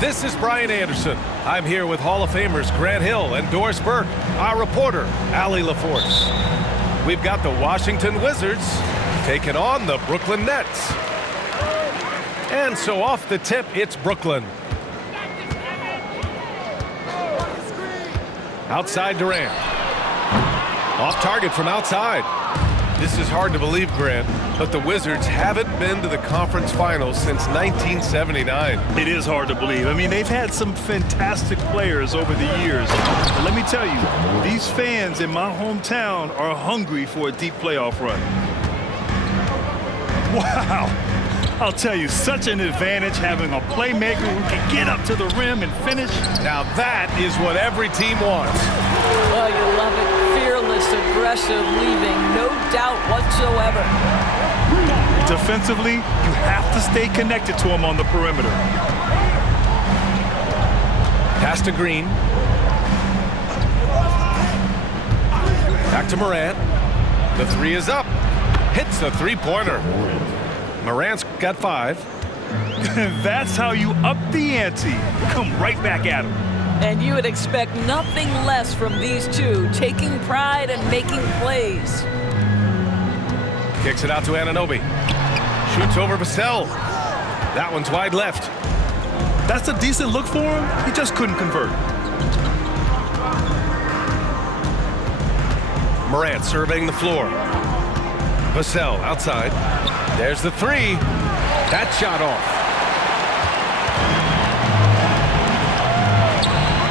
This is Brian Anderson. I'm here with Hall of Famers Grant Hill and Doris Burke, our reporter, Allie LaForce. We've got the Washington Wizards taking on the Brooklyn Nets. And so off the tip, it's Brooklyn. Outside Durant. Off target from outside. This is hard to believe, Grant, but the Wizards haven't been to the conference finals since 1979. It is hard to believe. I mean, they've had some fantastic players over the years. But let me tell you, these fans in my hometown are hungry for a deep playoff run. Wow. I'll tell you, such an advantage having a playmaker who can get up to the rim and finish. Now that is what every team wants. Well, you love it. Fearless, aggressive, leaving no doubt whatsoever. Defensively, you have to stay connected to him on the perimeter. Pass to Green. Back to Morant. The three is up. Hits the three-pointer. Morant's got 5. That's how you up the ante. Come right back at him. And you would expect nothing less from these two, taking pride and making plays. Kicks it out to Anunoby. Shoots over Vassell. That one's wide left. That's a decent look for him. He just couldn't convert. Morant surveying the floor. Vassell outside. There's the three. That shot off.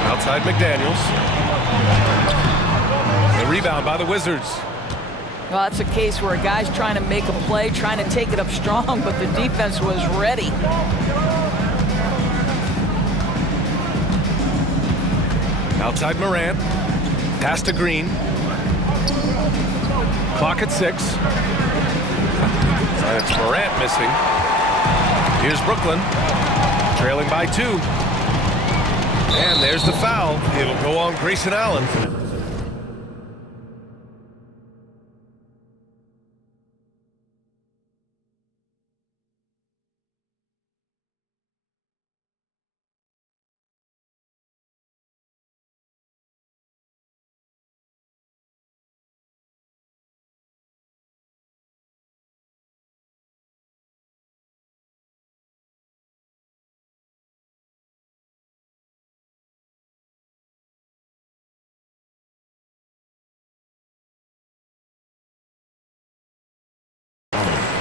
Outside McDaniels. The rebound by the Wizards. Well, that's a case where a guy's trying to make a play, trying to take it up strong, but the defense was ready. Outside Morant. Pass to Green. Clock at 6. And it's Morant missing. Here's Brooklyn. Trailing by 2. And there's the foul. It'll go on Grayson Allen.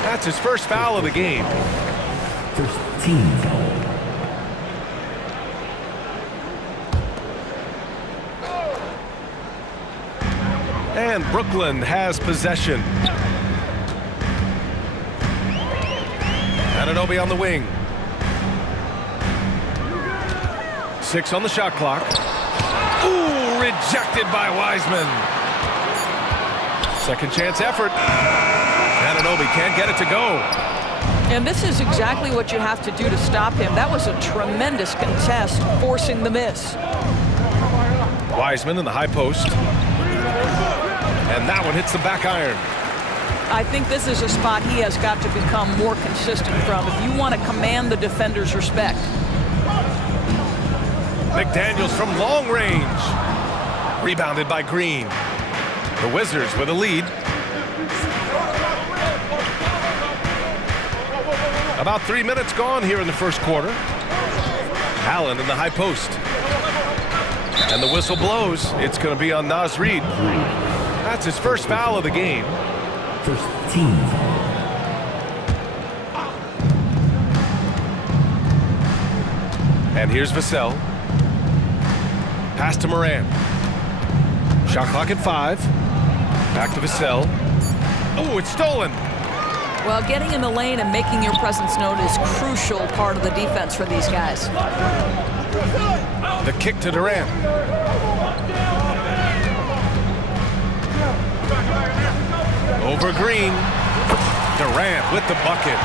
That's his first foul of the game. First team foul. And Brooklyn has possession. Anunoby on the wing. 6 on the shot clock. Ooh, rejected by Wiseman. Second chance effort. Anunoby can't get it to go. And this is exactly what you have to do to stop him. That was a tremendous contest, forcing the miss. Wiseman in the high post. And that one hits the back iron. I think this is a spot he has got to become more consistent from if you want to command the defender's respect. McDaniels from long range. Rebounded by Green. The Wizards with a lead. About 3 minutes gone here in the first quarter. Allen in the high post. And the whistle blows. It's going to be on Naz Reid. That's his first foul of the game. First team foul. And here's Vassell. Pass to Morant. Shot clock at 5. Back to Vassell. Oh, it's stolen. Well, getting in the lane and making your presence known is a crucial part of the defense for these guys. The kick to Durant. Over Green. Durant with the bucket.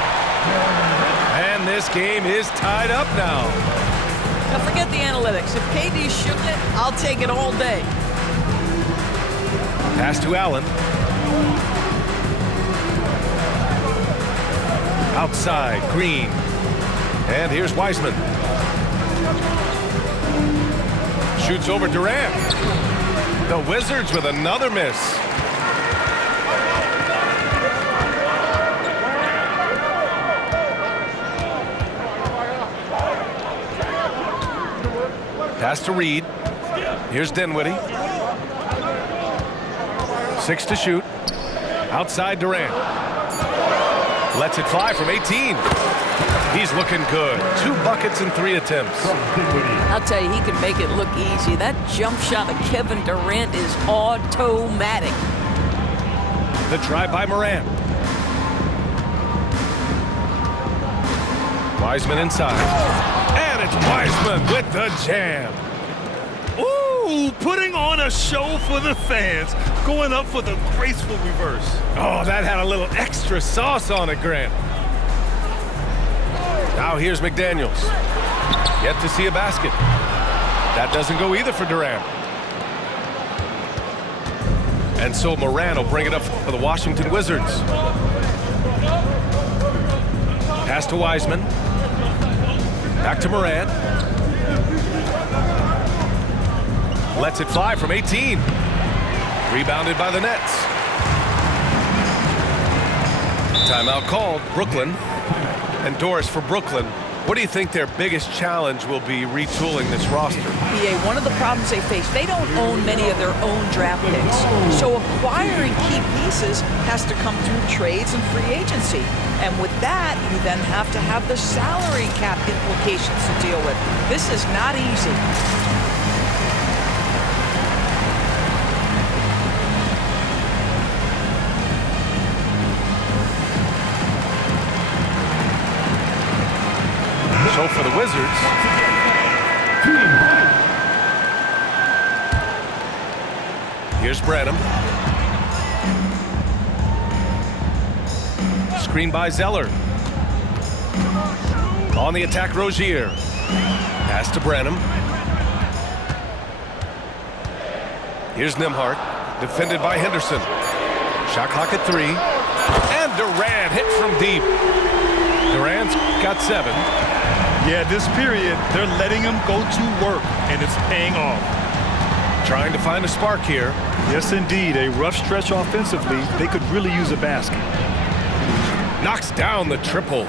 And this game is tied up now. Now forget the analytics. If KD's shooting it, I'll take it all day. Pass to Allen. Outside, Green. And here's Wiseman. Shoots over Durant. The Wizards with another miss. Pass to Reed. Here's Dinwiddie. 6 to shoot. Outside Durant. Lets it fly from 18. He's looking good. 2 buckets in 3 attempts. I'll tell you, he can make it look easy. That jump shot of Kevin Durant is automatic. The drive by Morant. Wiseman inside. And it's Wiseman with the jam. Ooh, putting on a show for the fans. Going up for the graceful reverse. Oh, that had a little extra sauce on it, Grant. Now here's McDaniels. Yet to see a basket. That doesn't go either for Durant. And so Morant will bring it up for the Washington Wizards. Pass to Wiseman. Back to Morant. Lets it fly from 18. Rebounded by the Nets. Timeout called. Brooklyn. And Doris, for Brooklyn, what do you think their biggest challenge will be retooling this roster? BA, one of the problems they face, they don't own many of their own draft picks. So acquiring key pieces has to come through trades and free agency. And with that, you then have to have the salary cap implications to deal with. This is not easy. So for the Wizards, here's Branham. Screen by Zeller. On the attack, Rozier. Pass to Branham. Here's Nembhard. Defended by Henderson. Shot clock at 3. And Durant hit from deep. Durant's got 7. Yeah, this period, they're letting him go to work, and it's paying off. Trying to find a spark here. Yes, indeed. A rough stretch offensively. They could really use a basket. Knocks down the triple.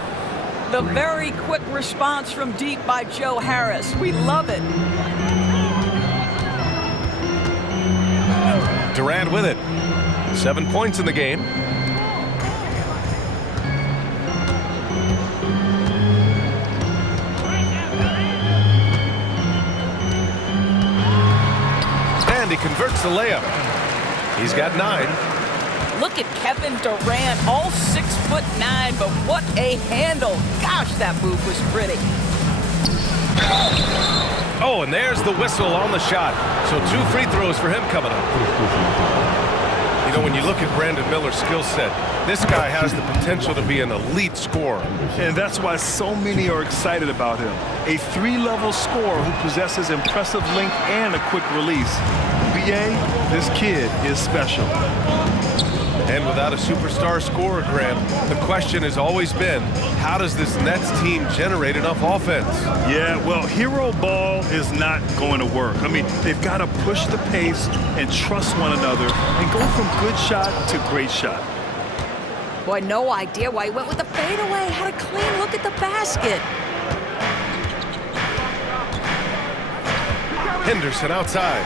The very quick response from deep by Joe Harris. We love it. Durant with it. 7 points in the game. And he converts the layup. He's got 9. Look at Kevin Durant, all 6'9", but what a handle. Gosh, that move was pretty. Oh, and there's the whistle on the shot. So 2 free throws for him coming up. You know, when you look at Brandon Miller's skill set, this guy has the potential to be an elite scorer. And that's why so many are excited about him. A 3-level scorer who possesses impressive length and a quick release. BA, this kid is special. And without a superstar scorer, Grant, the question has always been, how does this Nets team generate enough offense? Yeah, well, hero ball is not going to work. I mean, they've got to push the pace and trust one another and go from good shot to great shot. Boy, no idea why he went with the fadeaway. Had a clean look at the basket. Henderson outside.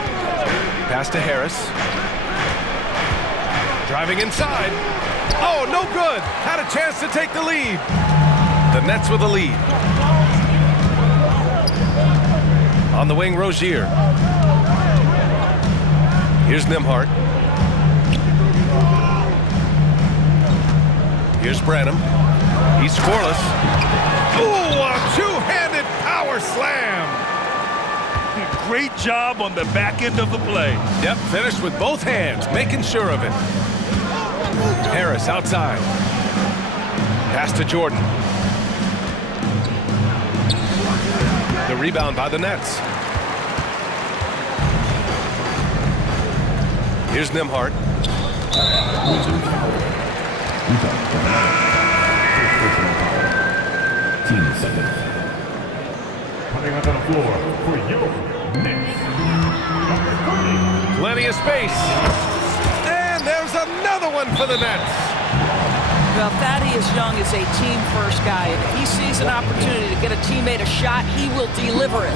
Pass to Harris. Driving inside. Oh, no good. Had a chance to take the lead. The Nets with the lead. On the wing, Rozier. Here's Nembhard. Here's Branham. He's scoreless. Ooh, a two-handed power slam. Great job on the back end of the play. Yep, finished with both hands, making sure of it. Harris outside. Pass to Jordan. The rebound by the Nets. Here's Nembhard. Team seconds. Coming onto the floor for your Nets. Number 30. Plenty of space. And there's another one for the Nets. Well, Thaddeus Young is a team-first guy, and if he sees an opportunity to get a teammate a shot, he will deliver it.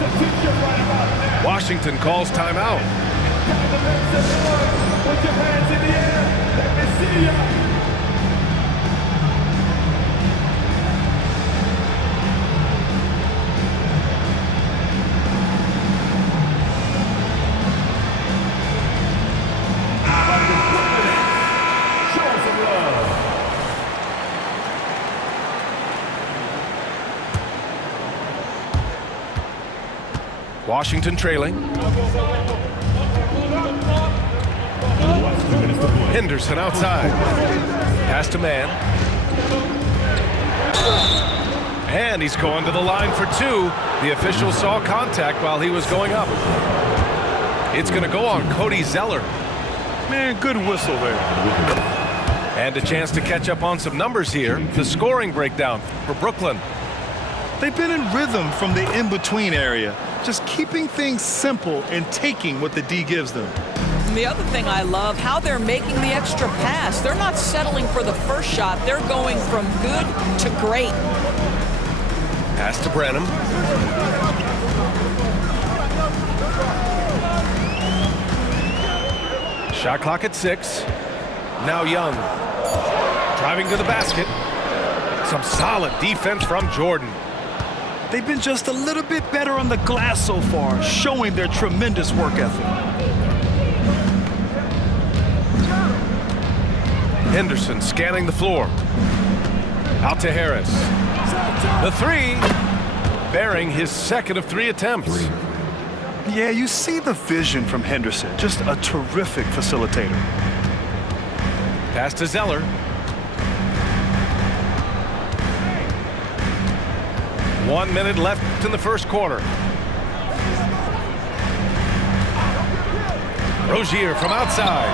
Washington calls timeout. Put your hands in the air. Let me see ya. Washington trailing. Henderson outside. Pass to man. And he's going to the line for two. The official saw contact while he was going up. It's going to go on Cody Zeller. Man, good whistle there. And a chance to catch up on some numbers here. The scoring breakdown for Brooklyn. They've been in rhythm from the in-between area, just keeping things simple and taking what the D gives them. And the other thing I love, how they're making the extra pass. They're not settling for the first shot. They're going from good to great. Pass to Branham. Shot clock at 6. Now Young. Driving to the basket. Some solid defense from Jordan. They've been just a little bit better on the glass so far, showing their tremendous work ethic. Henderson scanning the floor. Out to Harris. The three, bearing his second of 3 attempts. Yeah, you see the vision from Henderson. Just a terrific facilitator. Pass to Zeller. One minute left in the first quarter. Rozier from outside.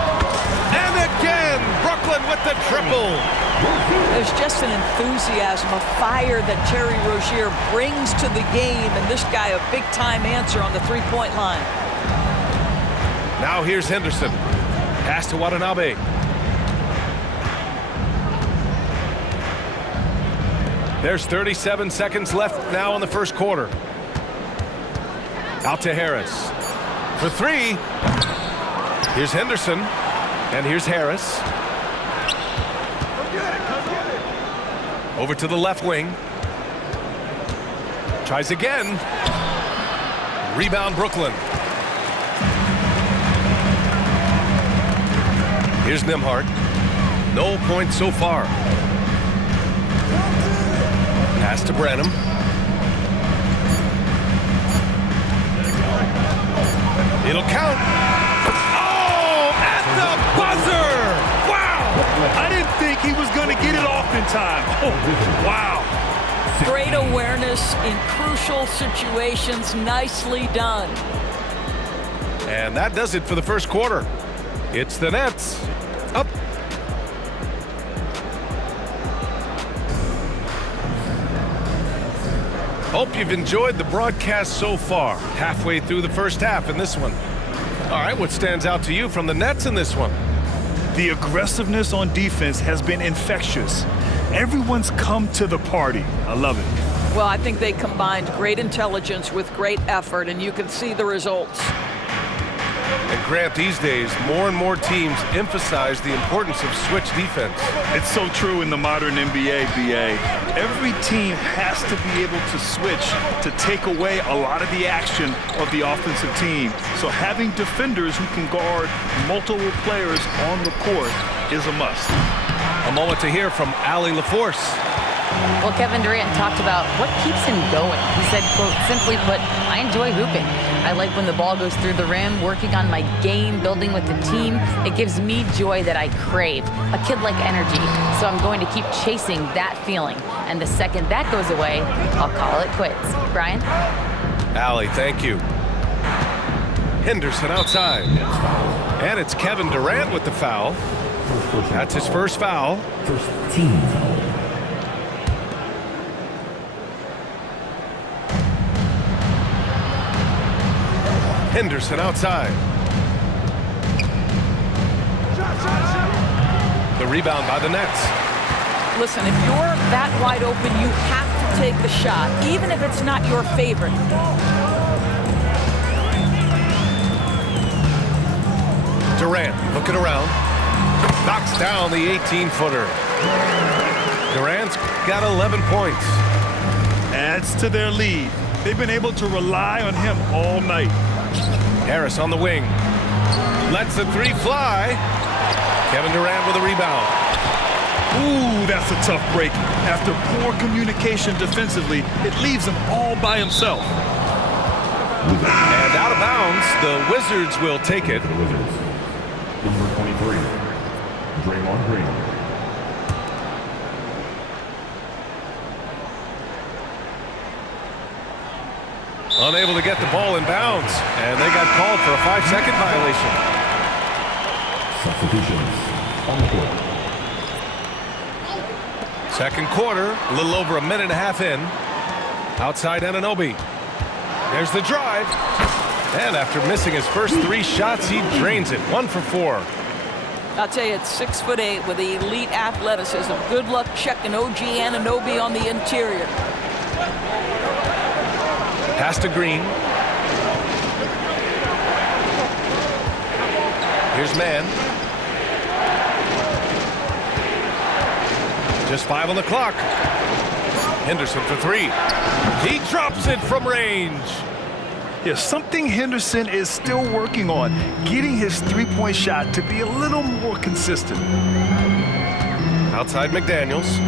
And again, Brooklyn with the triple. There's just an enthusiasm, a fire that Terry Rozier brings to the game, and this guy a big-time answer on the three-point line. Now here's Henderson. Pass to Watanabe. There's 37 seconds left now in the first quarter. Out to Harris. For 3. Here's Henderson. And here's Harris. Over to the left wing. Tries again. Rebound Brooklyn. Here's Nembhard. No points so far. Pass to Branham. It'll count. Oh, at the buzzer! Wow! I didn't think he was going to get it off in time. Oh, wow. Great awareness in crucial situations. Nicely done. And that does it for the first quarter. It's the Nets up. Hope you've enjoyed the broadcast so far. Halfway through the first half in this one. All right, what stands out to you from the Nets in this one? The aggressiveness on defense has been infectious. Everyone's come to the party. I love it. Well, I think they combined great intelligence with great effort, and you can see the results. And Grant, these days, more and more teams emphasize the importance of switch defense. It's so true in the modern NBA, BA. Every team has to be able to switch to take away a lot of the action of the offensive team. So having defenders who can guard multiple players on the court is a must. A moment to hear from Allie LaForce. Well, Kevin Durant talked about what keeps him going. He said, quote, simply put, I enjoy hooping. I like when the ball goes through the rim, working on my game, building with the team. It gives me joy that I crave, a kid-like energy. So I'm going to keep chasing that feeling. And the second that goes away, I'll call it quits. Brian? Allie, thank you. Henderson outside. And it's Kevin Durant with the foul. That's his first foul. First team foul. Henderson outside. The rebound by the Nets. Listen, if you're that wide open, you have to take the shot, even if it's not your favorite. Durant looking around. Knocks down the 18-footer. Durant's got 11 points. Adds to their lead. They've been able to rely on him all night. Harris on the wing. Lets the three fly. Kevin Durant with a rebound. Ooh, that's a tough break. After poor communication defensively, it leaves him all by himself. And out of bounds, the Wizards will take it. The Wizards. Number 23, Draymond Green. Unable to get the ball in bounds, and they got called for a 5-second violation. Substitutions on the court. Second quarter, a little over a minute and a half in. Outside Anunoby. There's the drive. And after missing his first 3 shots, he drains it. 1 for 4. I'll tell you, it's 6'8" with elite athleticism. Good luck checking OG Anunoby on the interior. Pass to Green. Here's Mann. Just 5 on the clock. Henderson for 3. He drops it from range. Yeah, something Henderson is still working on, getting his three-point shot to be a little more consistent. Outside McDaniels.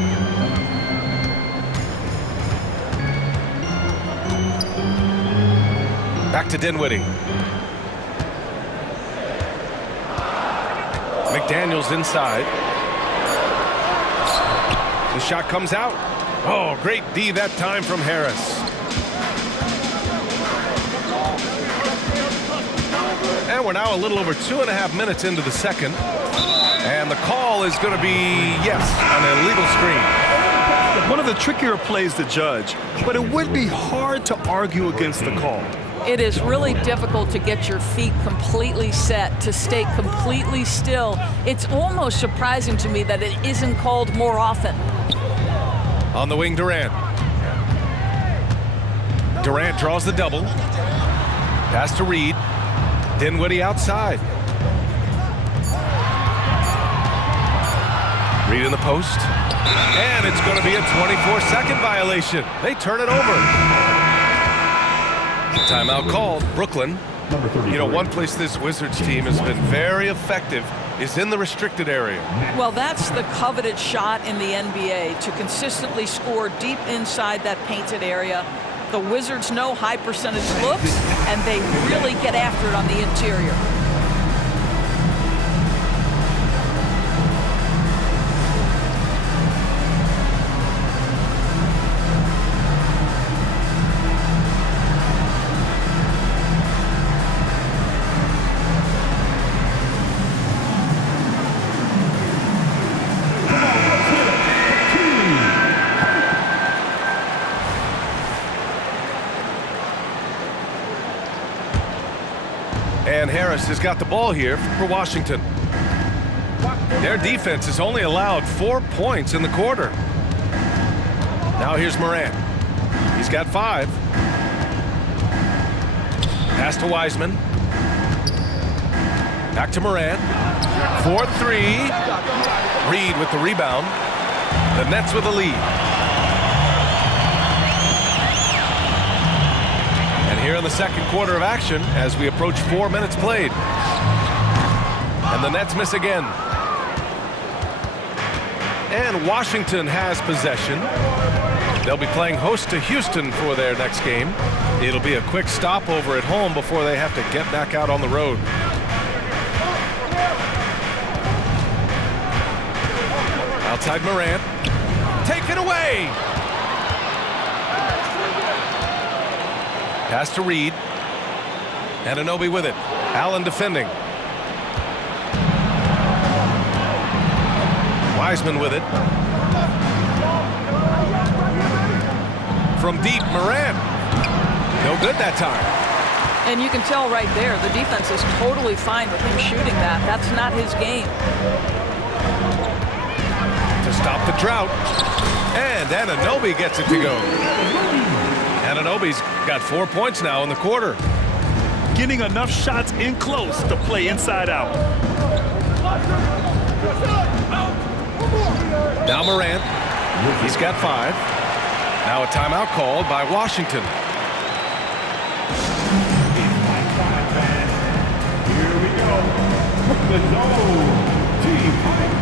Back to Dinwiddie. McDaniels inside. The shot comes out. Oh, great D that time from Harris. And we're now a little over 2.5 minutes into the second. And the call is going to be, yes, an illegal screen. One of the trickier plays to judge, but it would be hard to argue against the call. It is really difficult to get your feet completely set, to stay completely still. It's almost surprising to me that it isn't called more often. On the wing, Durant. Durant draws the double. Pass to Reed. Dinwiddie outside. Reed in the post. And it's going to be a 24-second violation. They turn it over. Timeout called. Brooklyn. You know, one place this Wizards team has been very effective is in the restricted area. Well, that's the coveted shot in the NBA, to consistently score deep inside that painted area. The Wizards know high percentage looks, and they really get after it on the interior. And Harris has got the ball here for Washington. Their defense has only allowed 4 points in the quarter. Now here's Morant. He's got 5. Pass to Wiseman. Back to Morant. 4-3. Reed with the rebound. The Nets with the lead. And here in the second quarter of action, as we approach 4 minutes played. And the Nets miss again. And Washington has possession. They'll be playing host to Houston for their next game. It'll be a quick stopover at home before they have to get back out on the road. Outside Morant. Taken away. Pass to Reed. Anunoby with it. Allen defending. Wiseman with it. From deep, Morant. No good that time. And you can tell right there, the defense is totally fine with him shooting that. That's not his game. To stop the drought. And Anunoby gets it to go. Anunoby's got 4 points now in the quarter. Getting enough shots in close to play inside out. Now Morant. He's got 5. Now a timeout called by Washington. Here we go. The zone team fight.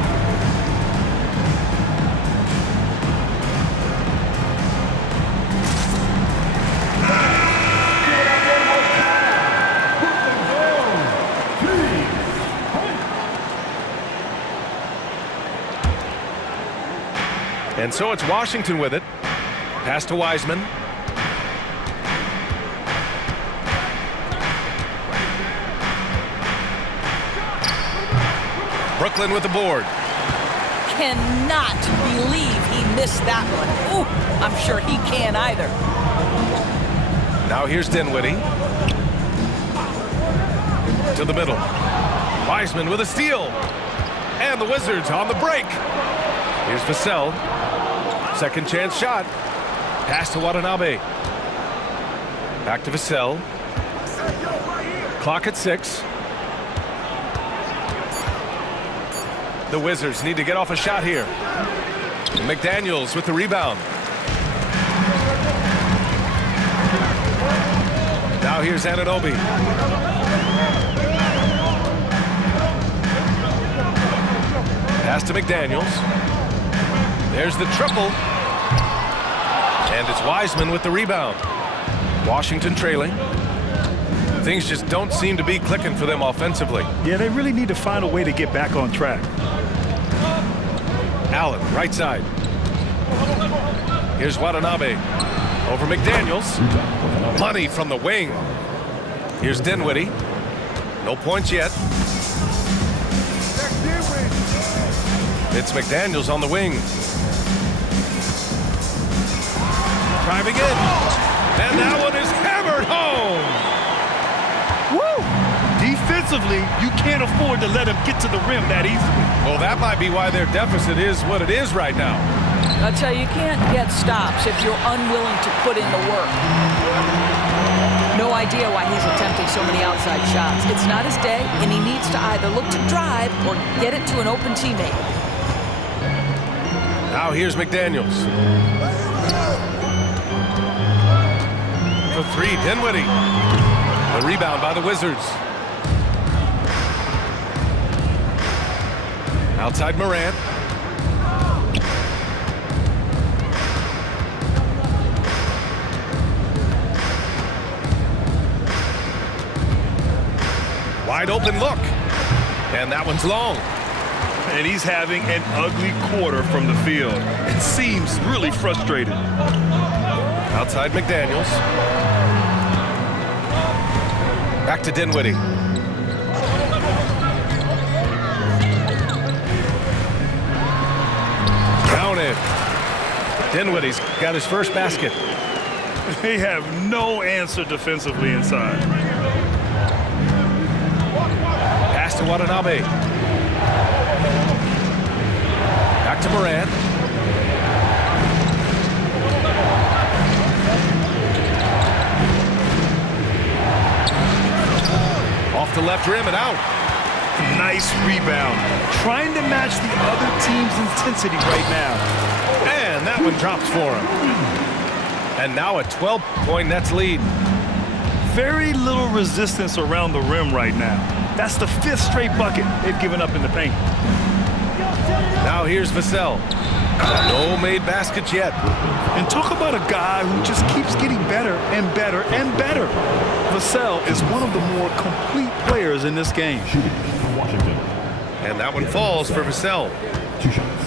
And so it's Washington with it. Pass to Wiseman. Brooklyn with the board. Cannot believe he missed that one. Ooh, I'm sure he can't either. Now here's Dinwiddie. To the middle. Wiseman with a steal. And the Wizards on the break. Here's Vassell. Second chance shot. Pass to Watanabe. Back to Vassell. Clock at 6. The Wizards need to get off a shot here. McDaniels with the rebound. Now here's Anunoby. Pass to McDaniels. There's the triple. And it's Wiseman with the rebound. Washington trailing. Things just don't seem to be clicking for them offensively. Yeah, they really need to find a way to get back on track. Allen, right side. Here's Watanabe. Over McDaniels. Money from the wing. Here's Dinwiddie. No points yet. It's McDaniels on the wing. Driving in. And that one is hammered home. Woo! Defensively, you can't afford to let him get to the rim that easily. Well, that might be why their deficit is what it is right now. I'll tell you, you can't get stops if you're unwilling to put in the work. No idea why he's attempting so many outside shots. It's not his day, and he needs to either look to drive or get it to an open teammate. Now here's McDaniels. For 3, Dinwiddie. The rebound by the Wizards. Outside Morant. Wide open look. And that one's long. And he's having an ugly quarter from the field. It seems really frustrated. Outside McDaniels. Back to Dinwiddie. Counted. Dinwiddie's got his first basket. They have no answer defensively inside. Pass to Watanabe. Back to Morant. Off the left rim and out. Nice rebound. Trying to match the other team's intensity right now. And that one drops for him. And now a 12-point Nets lead. Very little resistance around the rim right now. That's the 5th straight bucket they've given up in the paint. Now here's Vassell. No made baskets yet. And talk about a guy who just keeps getting better and better and better. Vassell is one of the more complete players in this game. Shooting for Washington. And that one falls for Vassell. 2 shots.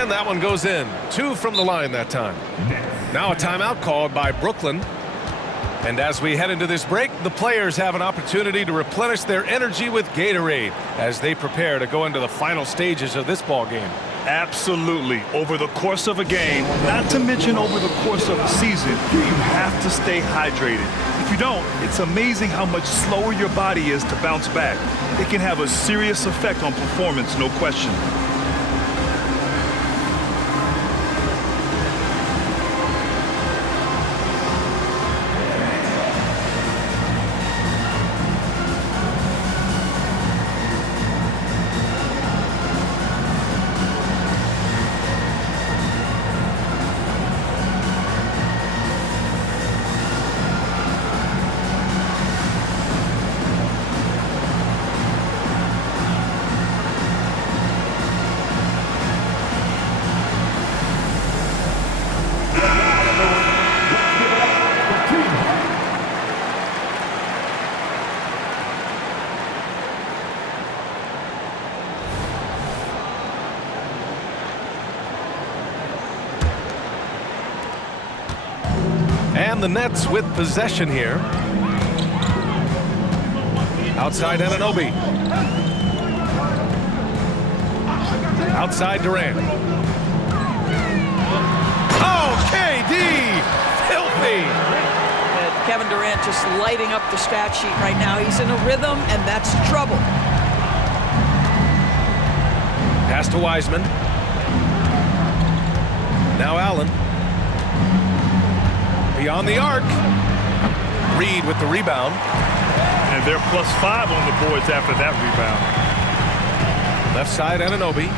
And that one goes in. 2 from the line that time. Now a timeout called by Brooklyn. And as we head into this break, the players have an opportunity to replenish their energy with Gatorade as they prepare to go into the final stages of this ball game. Absolutely. Over the course of a game, not to mention over the course of a season, you have to stay hydrated. If you don't, it's amazing how much slower your body is to bounce back. It can have a serious effect on performance, no question. And the Nets with possession here. Outside Anunoby. Outside Durant. Oh, KD! Filthy! And Kevin Durant just lighting up the stat sheet right now. He's in a rhythm, and that's trouble. Pass to Wiseman. Now Allen. Beyond the arc. Reed with the rebound. And they're +5 on the boards after that rebound. Left side Anunoby.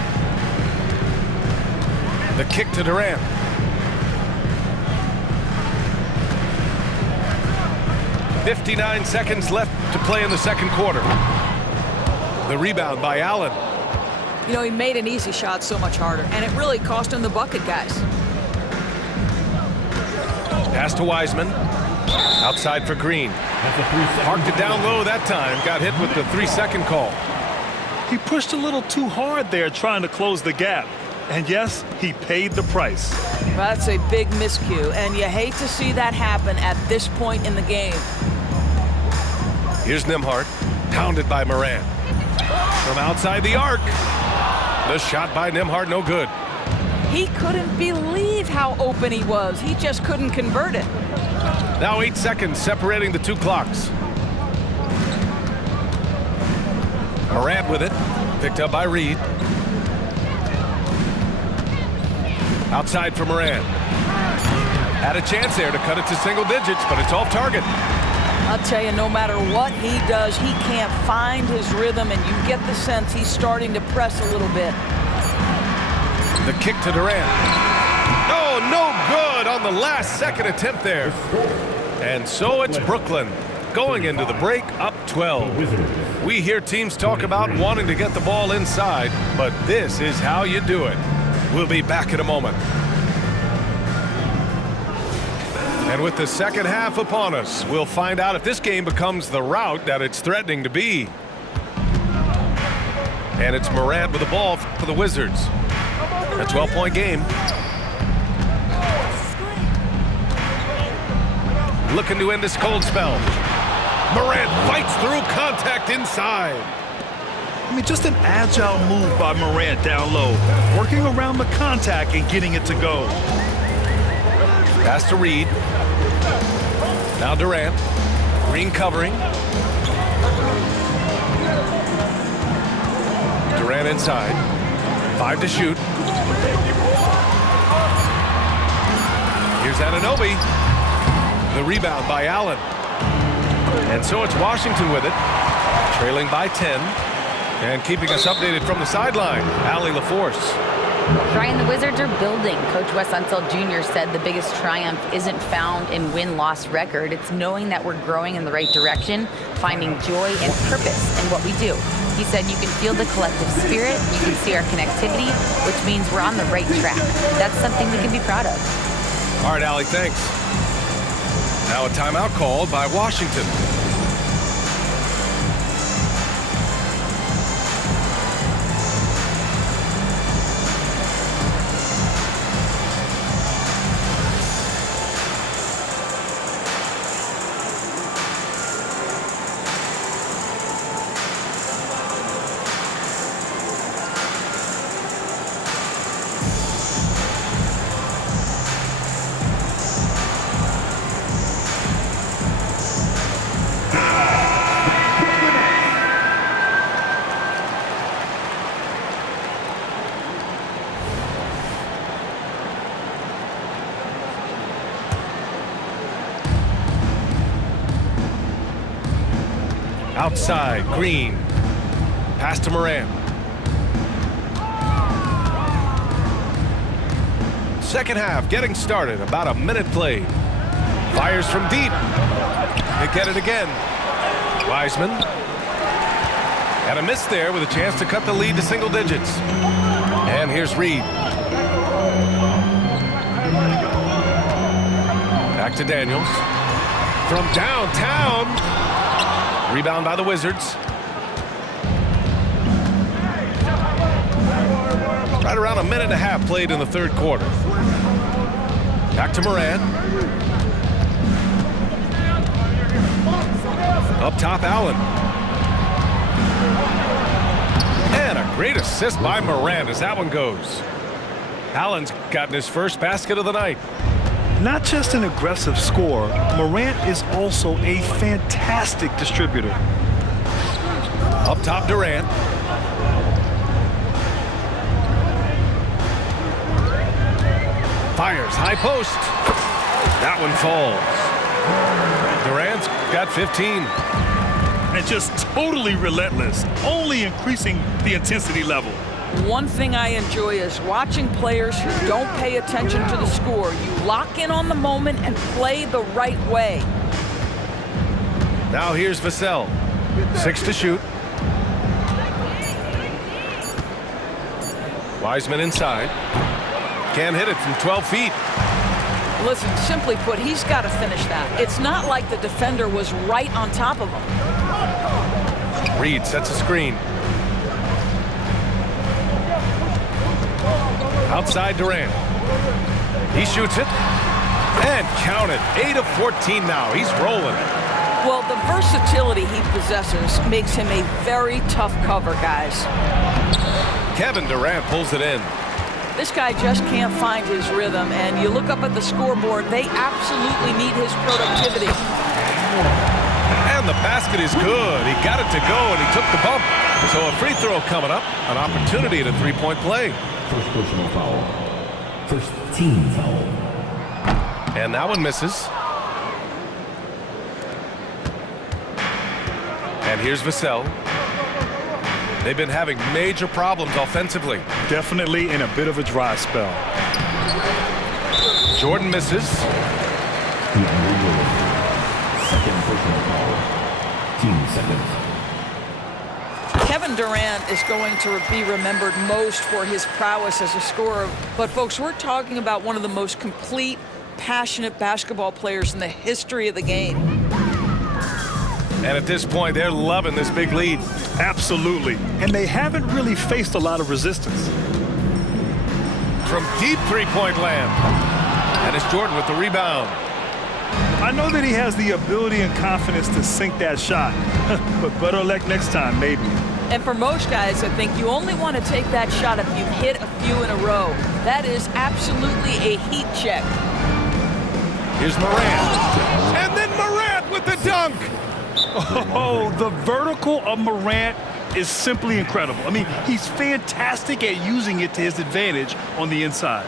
The kick to Durant. .59 seconds left to play in the second quarter. The rebound by Allen. You know, he made an easy shot so much harder, and it really cost him the bucket, guys. Pass to Wiseman. Outside for Green. Parked it down low that time. Got hit with the 3-second call. He pushed a little too hard there trying to close the gap. And yes, he paid the price. That's a big miscue, and you hate to see that happen at this point in the game. Here's Nembhard. Pounded by Morant. From outside the arc. The shot by Nembhard, no good. He couldn't believe how open he was. He just couldn't convert it. Now 8 seconds separating the two clocks. Morant with it. Picked up by Reed. Outside for Morant. Had a chance there to cut it to single digits, but it's off target. I'll tell you, no matter what he does, he can't find his rhythm, and you get the sense he's starting to press a little bit. The kick to Durant. Oh, no good on the last second attempt there. And so it's Brooklyn going into the break up 12. We hear teams talk about wanting to get the ball inside, but this is how you do it. We'll be back in a moment. And with the second half upon us, we'll find out if this game becomes the rout that it's threatening to be. And it's Morant with the ball for the Wizards. A 12-point game. Looking to end this cold spell. Morant fights through contact inside. I mean, just an agile move by Morant down low, working around the contact and getting it to go. Pass to Reed. Now Durant. Green covering. Durant inside. 5 to shoot. Here's Anunoby. The rebound by Allen. And so it's Washington with it. Trailing by 10. And keeping us updated from the sideline, Allie LaForce. Brian, the Wizards are building. Coach Wes Unseld Jr. said the biggest triumph isn't found in win-loss record. It's knowing that we're growing in the right direction, finding joy and purpose in what we do. He said you can feel the collective spirit, you can see our connectivity, which means we're on the right track. That's something we can be proud of. All right, Allie, thanks. Now a timeout called by Washington. Outside, Green. Pass to Morant. Second half getting started. About a minute played. Fires from deep. They get it again. Wiseman. Had a miss there with a chance to cut the lead to single digits. And here's Reed. Back to Daniels. From downtown. Rebound by the Wizards. Right around a minute and a half played in the third quarter. Back to Morant. Up top, Allen. And a great assist by Morant as that one goes. Allen's gotten his first basket of the night. Not just an aggressive scorer, Morant is also a fantastic distributor. Up top, Durant. Fires, high post. That one falls. Durant's got 15. And just totally relentless, only increasing the intensity level. One thing I enjoy is watching players who don't pay attention to the score. You lock in on the moment and play the right way. Now here's Vassell. 6 to shoot. Wiseman inside. Can't hit it from 12 feet. Listen, simply put, he's got to finish that. It's not like the defender was right on top of him. Reed sets a screen. Outside Durant. He shoots it. And count it. 8 of 14 now. He's rolling. Well, the versatility he possesses makes him a very tough cover, guys. Kevin Durant pulls it in. This guy just can't find his rhythm, and you look up at the scoreboard, they absolutely need his productivity. And the basket is good. He got it to go, and he took the bump. So a free throw coming up. An opportunity at a three-point play. First personal foul. First team foul. And that one misses. And here's Vassell. They've been having major problems offensively. Definitely in a bit of a dry spell. Jordan misses. Second personal foul. Team seconds. Kevin Durant is going to be remembered most for his prowess as a scorer. But, folks, we're talking about one of the most complete, passionate basketball players in the history of the game. And at this point, they're loving this big lead. Absolutely. And they haven't really faced a lot of resistance. From deep three-point land. And it's Jordan with the rebound. I know that he has the ability and confidence to sink that shot. But better luck next time, maybe. And for most guys, I think you only want to take that shot if you've hit a few in a row. That is absolutely a heat check. Here's Morant. And then Morant with the dunk. Oh, the vertical of Morant is simply incredible. I mean, he's fantastic at using it to his advantage on the inside.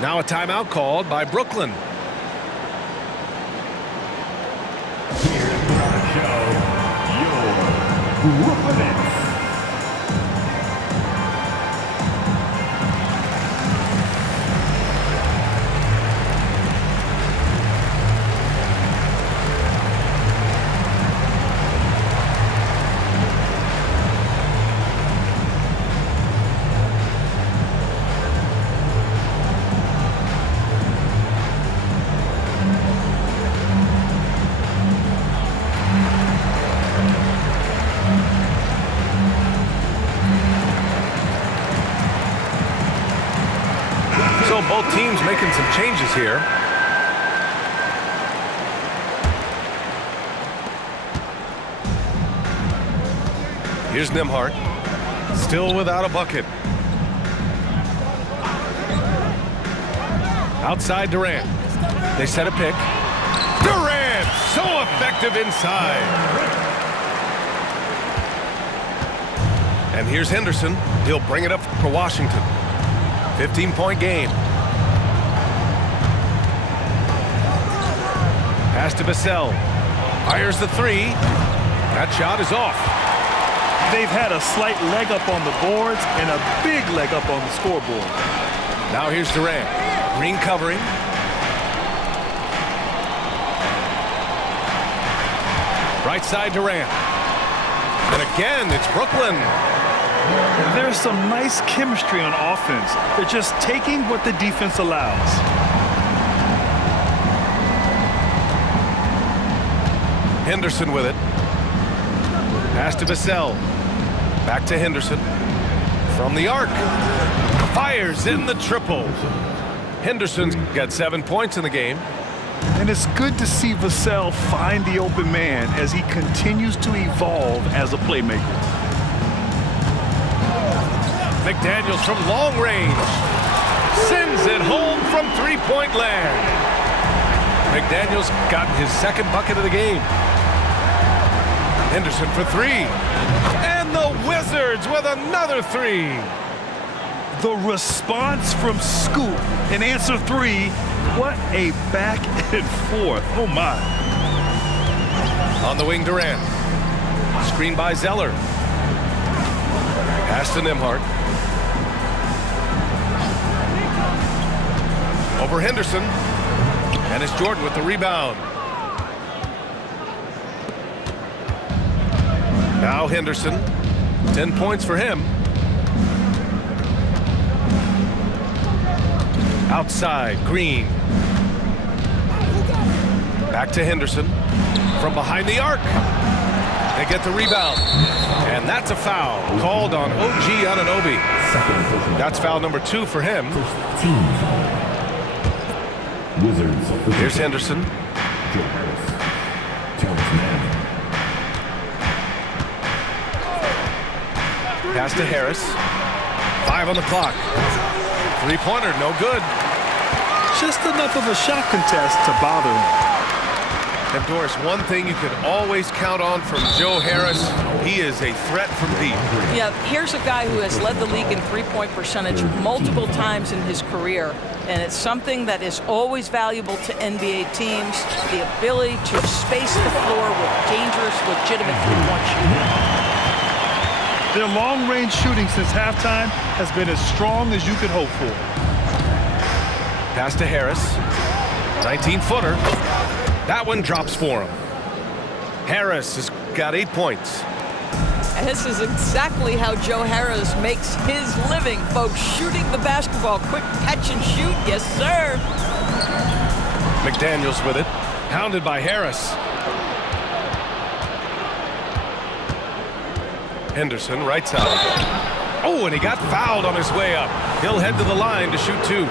Now a timeout called by Brooklyn. Here's our show, your Brooklyn Nets. So both teams making some changes here. Here's Nembhard. Still without a bucket. Outside Durant. They set a pick. Durant! So effective inside. And here's Henderson. He'll bring it up for Washington. 15-point game. Pass to Vassell. Fires the three. That shot is off. They've had a slight leg up on the boards and a big leg up on the scoreboard. Now here's Durant. Green covering. Right side Durant. And again, it's Brooklyn. There's some nice chemistry on offense. They're just taking what the defense allows. Henderson with it. Pass to Vassell. Back to Henderson. From the arc. Fires in the triple. Henderson's got 7 points in the game. And it's good to see Vassell find the open man as he continues to evolve as a playmaker. McDaniels from long range. Sends it home from three-point land. McDaniels got his second bucket of the game. Henderson for three. And the Wizards with another three. The response from Scoot in answer three. What a back and forth. Oh, my. On the wing, Durant. Screen by Zeller. Pass to Nembhard. Over Henderson. And it's Jordan with the rebound. Now Henderson. 10 points for him. Outside, Green. Back to Henderson. From behind the arc. They get the rebound. And that's a foul called on OG Anunoby. That's foul number 2 for him. Wizards. Here's Henderson. Pass to Harris. 5 on the clock. Three-pointer, no good. Just enough of a shot contest to bother him. And Doris, one thing you can always count on from Joe Harris, he is a threat from deep. Yeah, here's a guy who has led the league in three-point percentage multiple times in his career. And it's something that is always valuable to NBA teams, the ability to space the floor with dangerous, legitimate three-point shooting. Their long-range shooting since halftime has been as strong as you could hope for. Pass to Harris. 19-footer. That one drops for him. Harris has got 8 points. And this is exactly how Joe Harris makes his living, folks. Shooting the basketball. Quick catch and shoot. Yes, sir. McDaniels with it. Hounded by Harris. Henderson, right side. Oh, and he got fouled on his way up. He'll head to the line to shoot 2.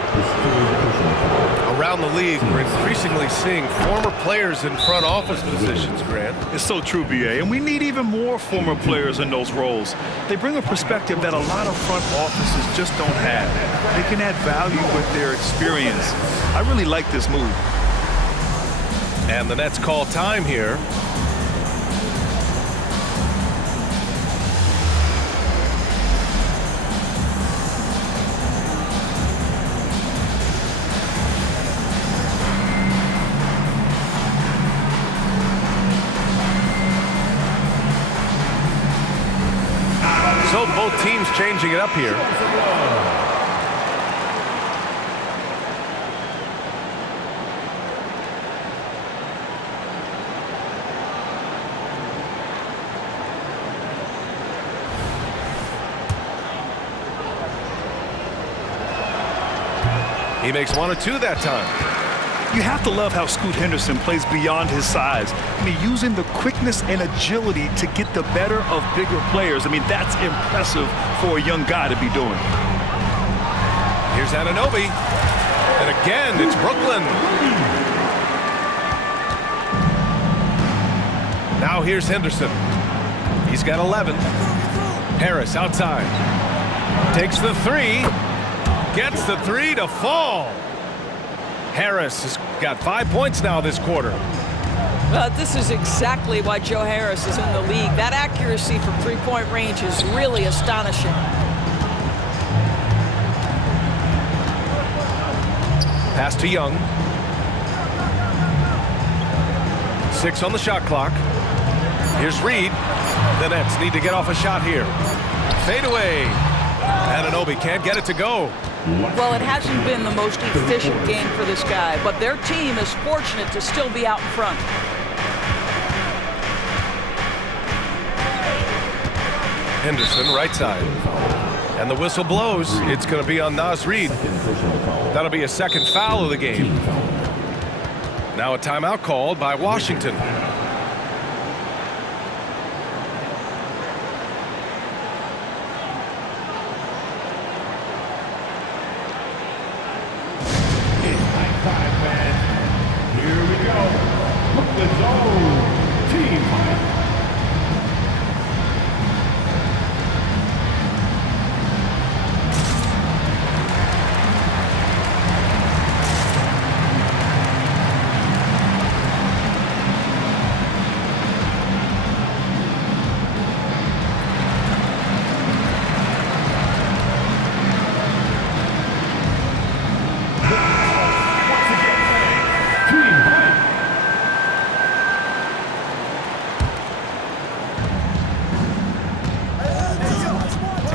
Around the league, we're increasingly seeing former players in front office positions, Grant. It's so true, B.A., and we need even more former players in those roles. They bring a perspective that a lot of front offices just don't have. They can add value with their experience. I really like this move. And the Nets call time here. So both teams changing it up here. He makes 1 or 2 that time. You have to love how Scoot Henderson plays beyond his size. I mean, using the quickness and agility to get the better of bigger players. I mean, that's impressive for a young guy to be doing. Here's Anunoby. And again, it's Brooklyn. Now here's Henderson. He's got 11. Harris outside. Takes the 3. Gets the 3 to fall. Harris has got 5 points now this quarter. This is exactly why Joe Harris is in the league. That accuracy from three-point range is really astonishing. Pass to Young. 6 on the shot clock. Here's Reed. The Nets need to get off a shot here. Fade away. Anunoby can't get it to go. Well, it hasn't been the most efficient game for this guy, but their team is fortunate to still be out in front. Henderson, right side. And the whistle blows. It's going to be on Naz Reid. That'll be a second foul of the game. Now a timeout called by Washington. Here we go. The zone team fight.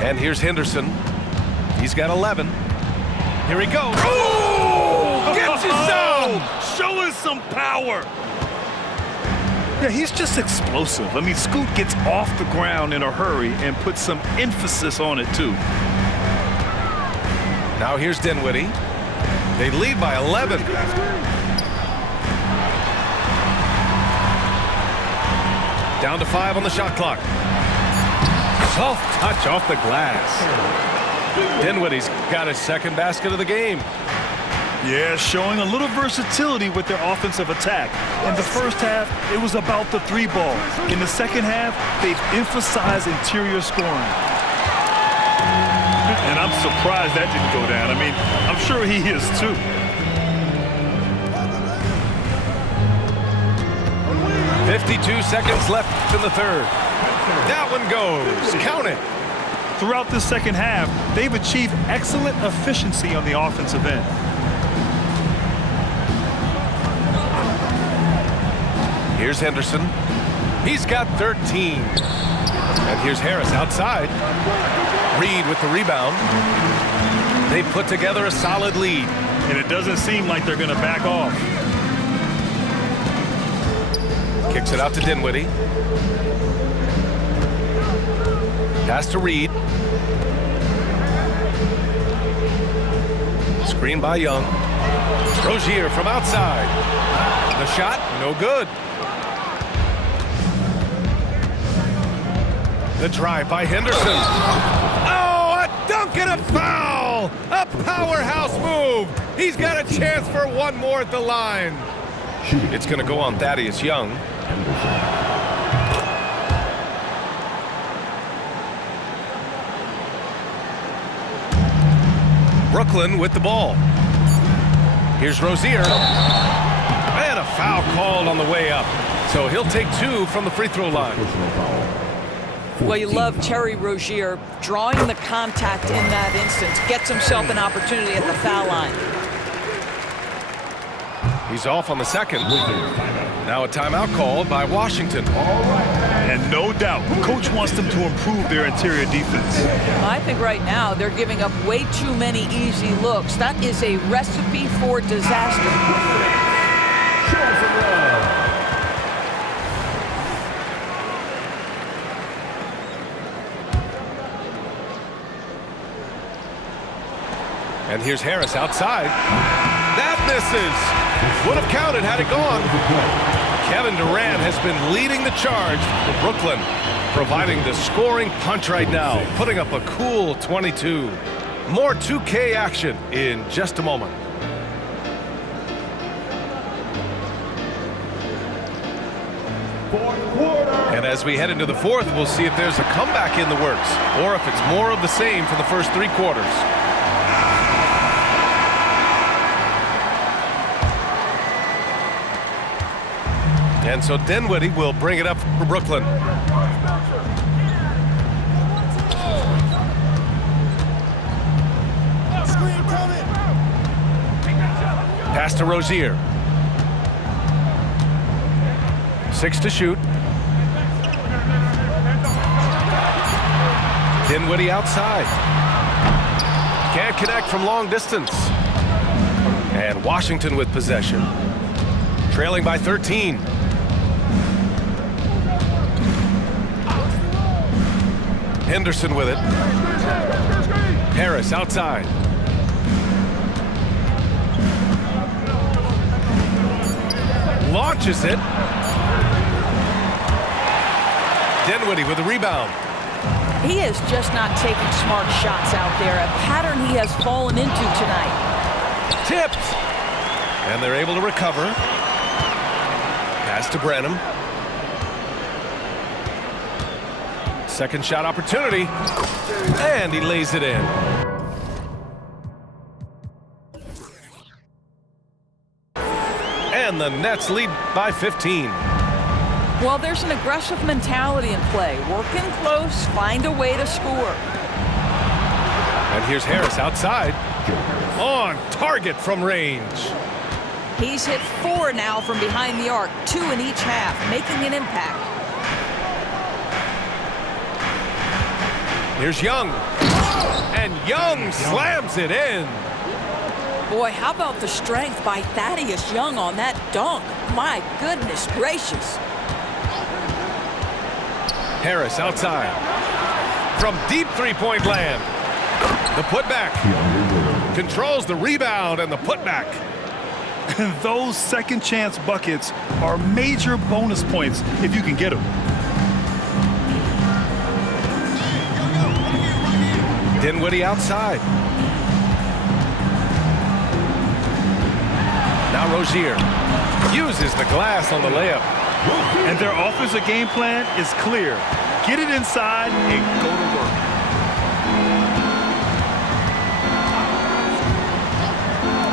And here's Henderson. He's got 11. Here he goes. Oh! Gets you some! Showing some power. Yeah, he's just explosive. I mean, Scoot gets off the ground in a hurry and puts some emphasis on it, too. Now here's Dinwiddie. They lead by 11. Down to 5 on the shot clock. Soft touch off the glass. Dinwiddie's got his second basket of the game. Yeah, showing a little versatility with their offensive attack. In the first half, it was about the three ball. In the second half, they've emphasized interior scoring. And I'm surprised that didn't go down. I mean, I'm sure he is too. .52 seconds left in the third. That one goes. Count it. Throughout the second half, they've achieved excellent efficiency on the offensive end. Here's Henderson. He's got 13. And here's Harris outside. Reed with the rebound. They put together a solid lead. And it doesn't seem like they're going to back off. Kicks it out to Dinwiddie. Pass to Reed. Screen by Young. Rozier from outside. The shot, no good. The drive by Henderson. Oh, a dunk and a foul! A powerhouse move. He's got a chance for one more at the line. It's going to go on Thaddeus Young. Brooklyn with the ball. Here's Rozier. And a foul called on the way up. So he'll take 2 from the free throw line. Well, you love Terry Rozier drawing the contact in that instance. Gets himself an opportunity at the foul line. He's off on the second. Now a timeout called by Washington. And no doubt, coach wants them to improve their interior defense. I think right now they're giving up way too many easy looks. That is a recipe for disaster. And here's Harris outside. That misses. Would have counted had it gone. Kevin Durant has been leading the charge for Brooklyn, providing the scoring punch right now, putting up a cool 22. More 2K action in just a moment. And as we head into the fourth, we'll see if there's a comeback in the works or if it's more of the same for the first 3 quarters. And so Dinwiddie will bring it up for Brooklyn. Pass to Rozier. 6 to shoot. Dinwiddie outside. Can't connect from long distance. And Washington with possession. Trailing by 13. Henderson with it. Harris outside. Launches it. Dinwiddie with the rebound. He is just not taking smart shots out there, a pattern he has fallen into tonight. Tipped. And they're able to recover. Pass to Branham. Second shot opportunity. And he lays it in. And the Nets lead by 15. Well, there's an aggressive mentality in play. Working close, find a way to score. And here's Harris outside. On target from range. He's hit 4 now from behind the arc, 2 in each half, making an impact. Here's Young. And Young slams it in. Boy, how about the strength by Thaddeus Young on that dunk? My goodness gracious. Harris outside. From deep three-point land. The putback. Controls the rebound and the putback. And those second chance buckets are major bonus points if you can get them. Dinwiddie outside. Now Rozier uses the glass on the layup. And their offensive game plan is clear. Get it inside and go to work.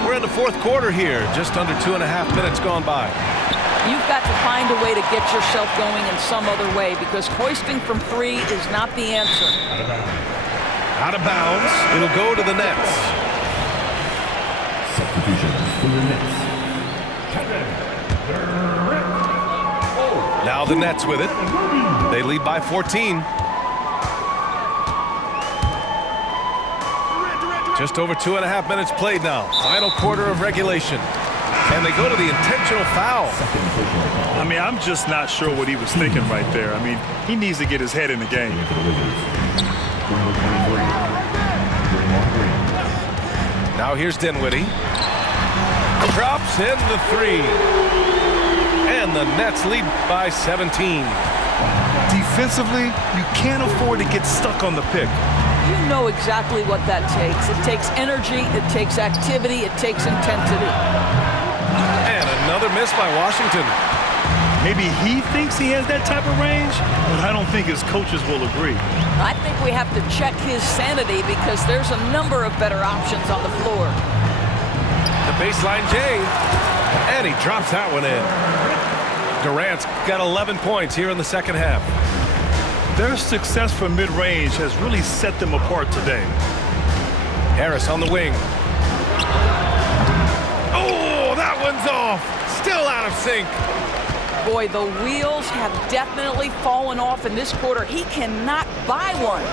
We're in the fourth quarter here, just under 2.5 minutes gone by. You've got to find a way to get yourself going in some other way because hoisting from 3 is not the answer. Out of bounds. It'll go to the Nets. Substitution for the Nets. Now the Nets with it. They lead by 14. Just over 2.5 minutes played now. Final quarter of regulation. And they go to the intentional foul. I mean, I'm just not sure what he was thinking right there. I mean, he needs to get his head in the game. Now here's Dinwiddie. Drops in the 3. And the Nets lead by 17. Defensively, you can't afford to get stuck on the pick. You know exactly what that takes. It takes energy, it takes activity, it takes intensity. And another miss by Washington. Maybe he thinks he has that type of range, but I don't think his coaches will agree. I think we have to check his sanity because there's a number of better options on the floor. The baseline J. And he drops that one in. Durant's got 11 points here in the second half. Their success from mid-range has really set them apart today. Harris on the wing. Oh, that one's off. Still out of sync. Boy, the wheels have definitely fallen off in this quarter. He cannot buy one.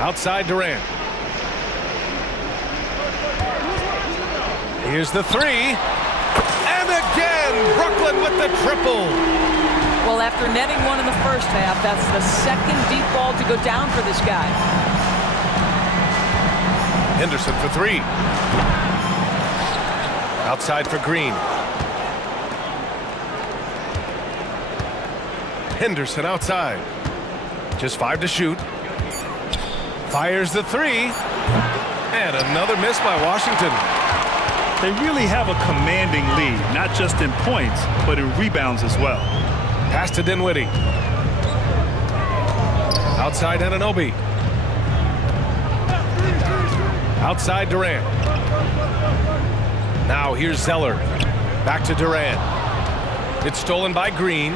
Outside Durant. Here's the 3. And again, Brooklyn with the triple. Well, after netting one in the first half, that's the second deep ball to go down for this guy. Henderson for 3. Outside for Green. Henderson outside. Just 5 to shoot. Fires the 3. And another miss by Washington. They really have a commanding lead, not just in points, but in rebounds as well. Pass to Dinwiddie. Outside Anunoby. Outside Durant. Now here's Zeller. Back to Durant. It's stolen by Green.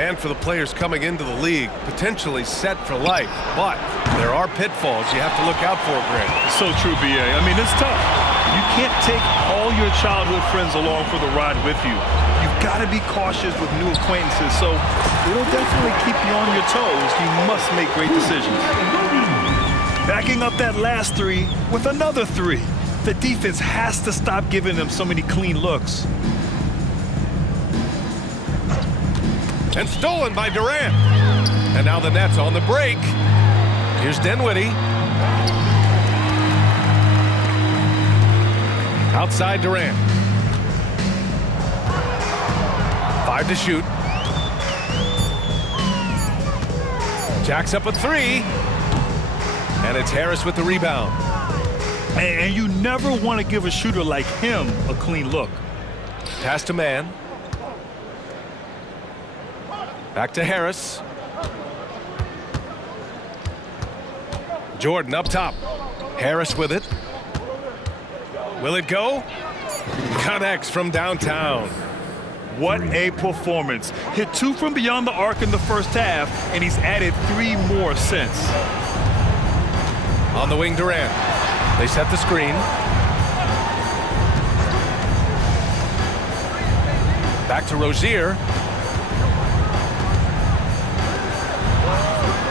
And for the players coming into the league, potentially set for life. But there are pitfalls you have to look out for, Greg. So true, B.A. I mean, it's tough. You can't take all your childhood friends along for the ride with you. you've got to be cautious with new acquaintances, so it'll definitely keep you on your toes. You must make great decisions. Backing up that last three with another three. The defense has to stop giving them so many clean looks. And stolen by Durant. And now the Nets on the break. Here's Dinwiddie. Outside Durant. 5 to shoot. Jacks up a 3. And it's Harris with the rebound. And you never want to give a shooter like him a clean look. Pass to Mann. Back to Harris. Jordan up top. Harris with it. Will it go? Connects from downtown. What a performance. Hit 2 from beyond the arc in the first half, and he's added 3 more since. On the wing, Durant. They set the screen. Back to Rozier.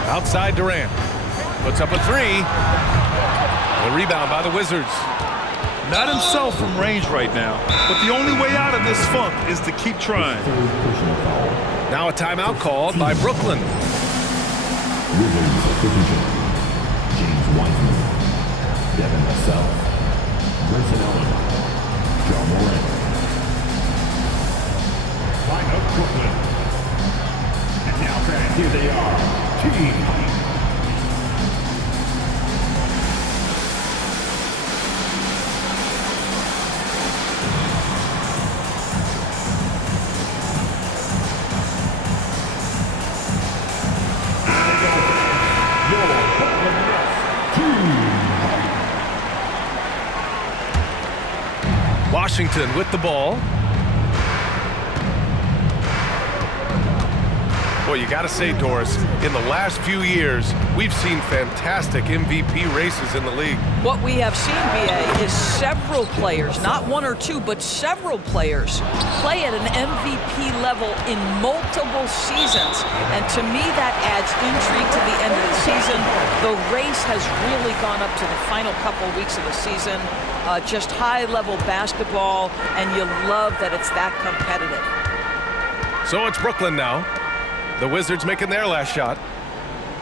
Outside Durant. Puts up a 3. The rebound by the Wizards. Not himself from range right now, but the only way out of this funk is to keep trying. Now a timeout called by Brooklyn. Wizards official. James Wiseman. Devin Vassell. Grayson Allen. John Moran. Line up Brooklyn. And now fans, here they are. Team Hype. Washington with the ball. Boy, you got to say, Doris, in the last few years, we've seen fantastic MVP races in the league. What we have seen, BA, is several players, not 1 or 2, but several players, play at an MVP level in multiple seasons. And to me, that adds intrigue to the end of the season. The race has really gone up to the final couple weeks of the season. Just high-level basketball, and you love that it's that competitive. So it's Brooklyn now. The Wizards making their last shot.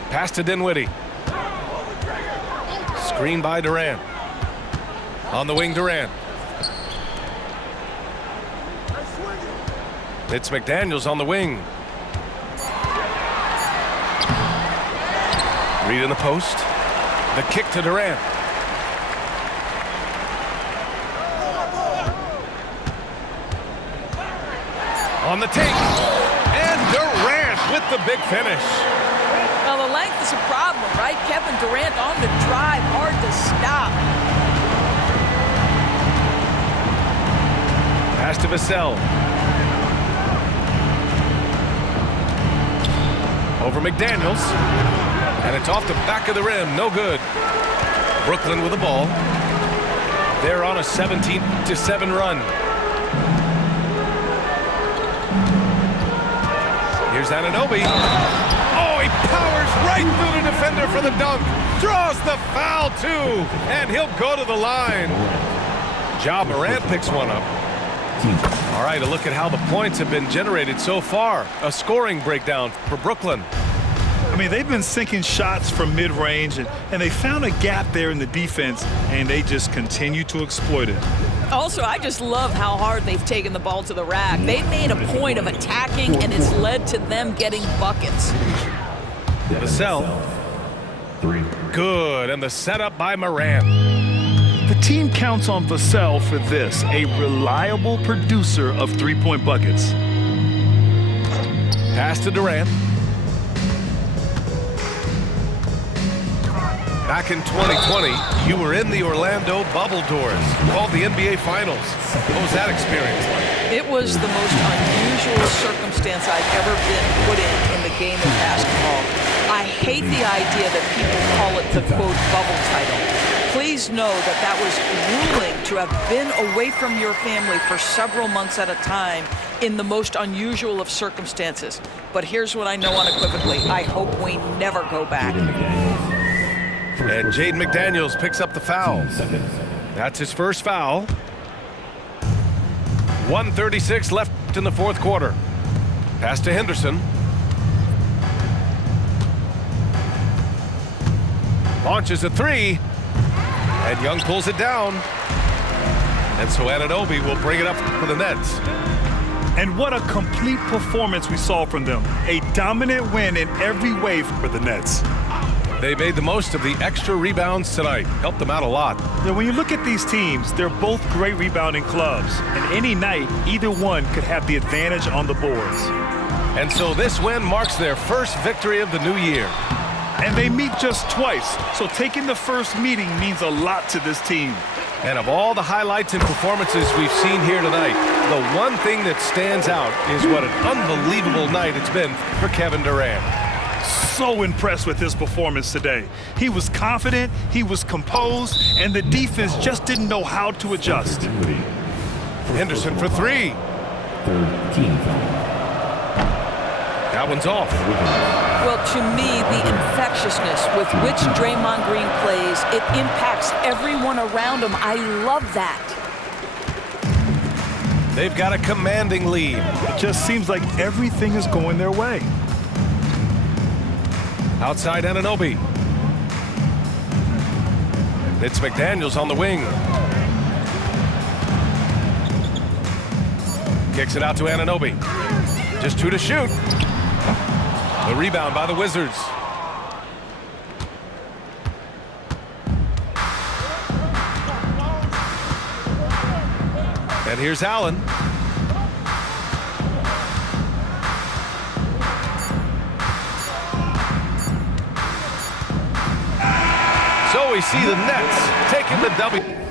Pass to Dinwiddie. Screen by Durant. On the wing, Durant. It's McDaniels on the wing. Reed in the post. The kick to Durant. On the take. And Durant with the big finish. Now, the length is a problem, right? Kevin Durant on the drive, hard to stop. Pass to Vassell. Over McDaniels. And it's off the back of the rim. No good. Brooklyn with the ball. They're on a 17-7 run. Here's Anunoby. Oh, he powers right through the defender for the dunk. Draws the foul, too. And he'll go to the line. Ja Morant picks one up. All right, a look at how the points have been generated so far. A scoring breakdown for Brooklyn. I mean, they've been sinking shots from mid-range, and they found a gap there in the defense, and they just continue to exploit it. Also, I just love how hard they've taken the ball to the rack. They made a point of attacking, and it's led to them getting buckets. Vassell. Good, and the setup by Morant. The team counts on Vassell for this, a reliable producer of three-point buckets. Pass to Durant. Back in 2020, you were in the Orlando bubble doors, called the NBA Finals. What was that experience like? It was the most unusual circumstance I've ever been put in the game of basketball. I hate the idea that people call it the, quote, bubble title. Please know that that was grueling to have been away from your family for several months at a time in the most unusual of circumstances. But here's what I know unequivocally. I hope we never go back. And Jaden McDaniels picks up the foul. That's his first foul. 1:36 left in the fourth quarter. Pass to Henderson. Launches a three. And Young pulls it down. And so Anunoby will bring it up for the Nets. And what a complete performance we saw from them. A dominant win in every way for the Nets. They made the most of the extra rebounds tonight. Helped them out a lot. Now, when you look at these teams, they're both great rebounding clubs. And any night, either one could have the advantage on the boards. And so this win marks their first victory of the new year. And they meet just twice, so taking the first meeting means a lot to this team. And of all the highlights and performances we've seen here tonight, the one thing that stands out is what an unbelievable night it's been for Kevin Durant. So impressed with his performance today. He was confident, he was composed, and the defense just didn't know how to adjust. Henderson for three. Third team foul. That one's off. Well, to me, the infectiousness with which Draymond Green plays, it impacts everyone around him. I love that. They've got a commanding lead. It just seems like everything is going their way. Outside Anunoby. It's McDaniels on the wing. Kicks it out to Anunoby. Just two to shoot. The rebound by the Wizards. And here's Allen. So we see the Nets taking the W.